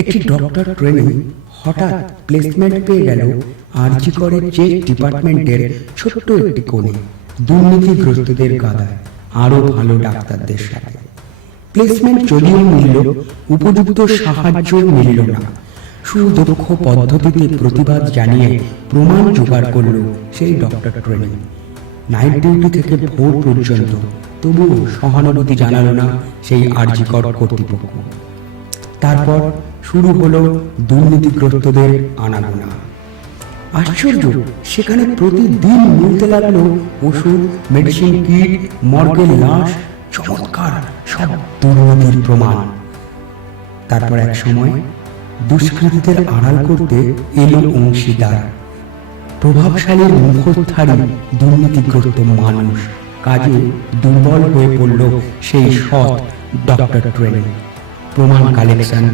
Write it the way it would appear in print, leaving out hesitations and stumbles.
একটি doctor training হঠাৎ placement পেয়ে গেল আরজি করের চেক ডিপার্টমেন্টের ছোট্ট একটি কোণে, দুর্নীতিগ্রস্তদের গাদায় আরো ভালো ডাক্তারদের সাথে। প্লেসমেন্ট যদিও মিলল, উপযুক্ত সাহায্য মিলল না। সুদক্ষ পদ্ধতিতে প্রতিবাদ জানিয়ে প্রমাণ জোগাড় করল সেই ডক্টর ট্রেনিং। নাইট ডিউটি থেকে ভোর পর্যন্ত, তবুও সহানুভূতি জানালো না সেই আরজি কর কর্তৃপক্ষ। তারপর শুরু হলো দুর্নীতিগ্রস্তদের আনাগোনা। আশ্চর্য, সেখানে প্রতিদিন মিলতে লাগলো ওষুধ, মেডিসিন কিট, মর্গের লাশ, চমৎকার সব দুর্নীতির প্রমাণ। তারপর এক সময় দুষ্কৃতীদের আড়াল করতে এলো অংশীদার, প্রভাবশালীর মুখোশধারী দুর্নীতিগ্রস্ত মানুষ। কাজে দুর্বল হয়ে পড়ল সেই সৎ ডক্টর ট্রেনিং। প্রমাণ কালেকশন